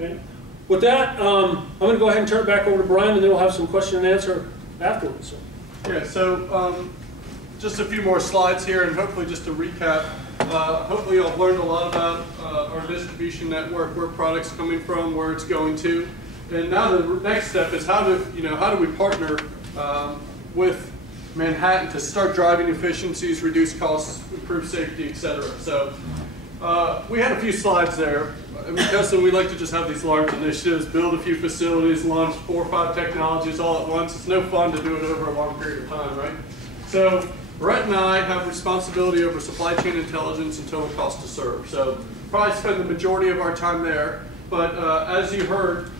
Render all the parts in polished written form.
Okay. With that, I'm going to go ahead and turn it back over to Brian, and then we'll have some question and answer afterwards. Yeah, so just a few more slides here, and hopefully just to recap, hopefully you'll have learned a lot about our distribution network, where products coming from, where it's going to. And now the next step is how do we partner with Manhattan to start driving efficiencies, reduce costs, improve safety, etc. So we had a few slides there. I mean, Justin, we like to just have these large initiatives, build a few facilities, launch 4 or 5 technologies all at once. It's no fun to do it over a long period of time, right? So Brett and I have responsibility over supply chain intelligence and total cost to serve. So probably spend the majority of our time there. But as you heard,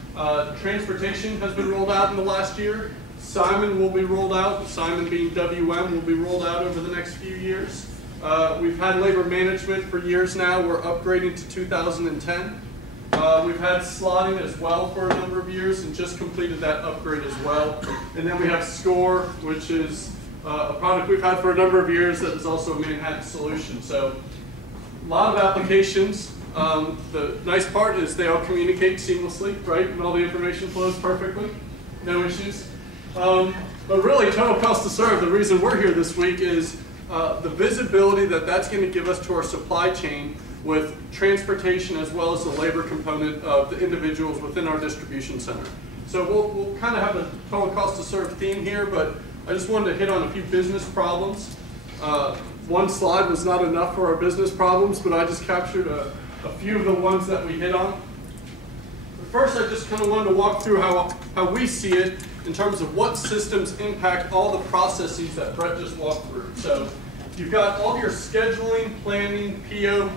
transportation has been rolled out in the last year. Simon will be rolled out. Simon being WM will be rolled out over the next few years. We've had labor management for years now. We're upgrading to 2010. We've had slotting as well for a number of years and just completed that upgrade as well. And then we have SCORE, which is a product we've had for a number of years that is also a Manhattan solution. So a lot of applications. The nice part is they all communicate seamlessly, right? And all the information flows perfectly. No issues. But really, total cost to serve, the reason we're here this week is the visibility that that's going to give us to our supply chain with transportation as well as the labor component of the individuals within our distribution center. So we'll kind of have a total cost to serve theme here, but I just wanted to hit on a few business problems. One slide was not enough for our business problems, but I just captured a few of the ones that we hit on. First, I just kind of wanted to walk through how we see it in terms of what systems impact all the processes that Brett just walked through. So you've got all your scheduling, planning, PO,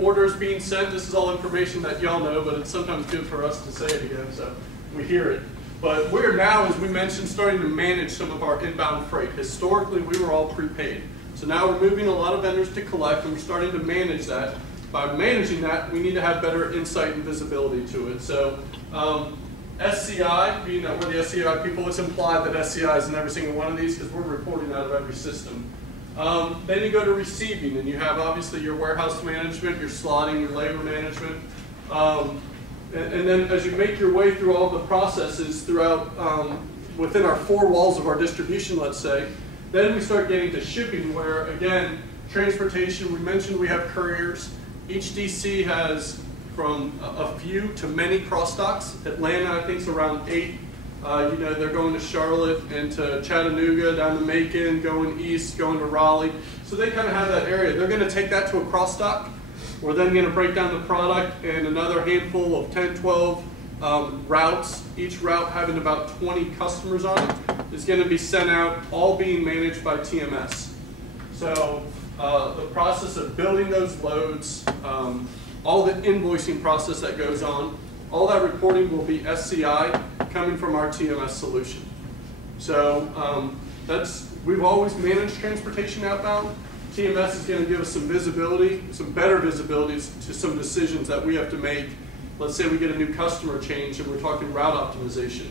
orders being sent. This is all information that y'all know, but it's sometimes good for us to say it again, so we hear it. But we're now, as we mentioned, starting to manage some of our inbound freight. Historically, we were all prepaid. So now we're moving a lot of vendors to collect, and we're starting to manage that. By managing that, we need to have better insight and visibility to it. So SCI, being that we're the SCI people, it's implied that SCI is in every single one of these because we're reporting out of every system. Then you go to receiving, and you have obviously your warehouse management, your slotting, your labor management. And then as you make your way through all the processes throughout, within our 4 walls of our distribution, let's say, then we start getting to shipping where, again, transportation, we mentioned we have couriers. Each DC has from a few to many cross docks. Atlanta, I think, is around 8. They're going to Charlotte and to Chattanooga, down to Macon, going east, going to Raleigh. So they kind of have that area. They're going to take that to a cross dock. We're then going to break down the product and another handful of 10, 12 routes, each route having about 20 customers on it, is going to be sent out, all being managed by TMS. So the process of building those loads, all the invoicing process that goes on, all that reporting will be SCI coming from our TMS solution. So we've always managed transportation outbound. TMS is going to give us some visibility, some better visibility to some decisions that we have to make. Let's say we get a new customer change and we're talking route optimization.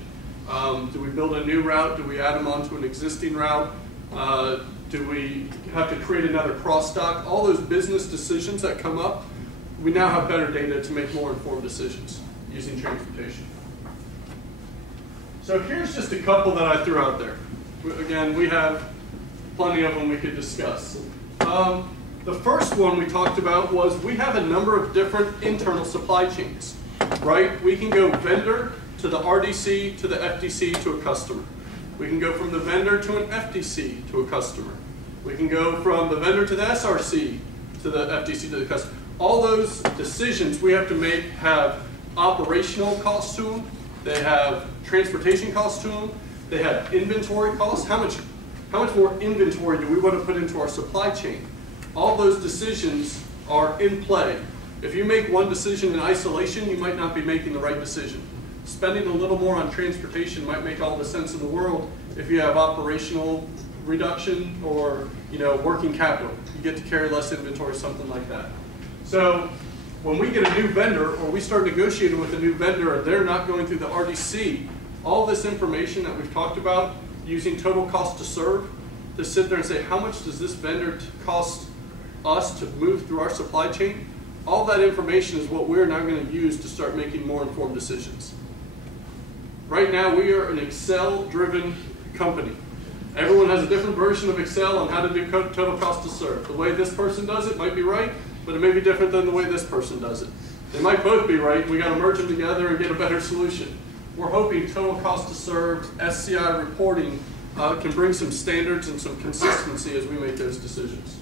Do we build a new route? Do we add them onto an existing route? Do we have to create another cross dock? All those business decisions that come up, we now have better data to make more informed decisions using transportation. So here's just a couple that I threw out there. Again, we have plenty of them we could discuss. The first one we talked about was we have a number of different internal supply chains, right? We can go vendor to the RDC to the FDC to a customer. We can go from the vendor to an FDC to a customer. We can go from the vendor to the SRC to the FDC to the customer. All those decisions we have to make have operational costs to them. They have transportation costs to them. They have inventory costs. How much more inventory do we want to put into our supply chain? All those decisions are in play. If you make one decision in isolation, you might not be making the right decision. Spending a little more on transportation might make all the sense in the world if you have operational reduction or working capital. You get to carry less inventory, something like that. So when we get a new vendor or we start negotiating with a new vendor and they're not going through the RDC, all this information that we've talked about using total cost to serve, to sit there and say, how much does this vendor cost us to move through our supply chain? All that information is what we're now going to use to start making more informed decisions. Right now, we are an Excel-driven company. Everyone has a different version of Excel on how to do total cost to serve. The way this person does it might be right, but it may be different than the way this person does it. They might both be right. We got to merge them together and get a better solution. We're hoping total cost to serve, SCI reporting can bring some standards and some consistency as we make those decisions.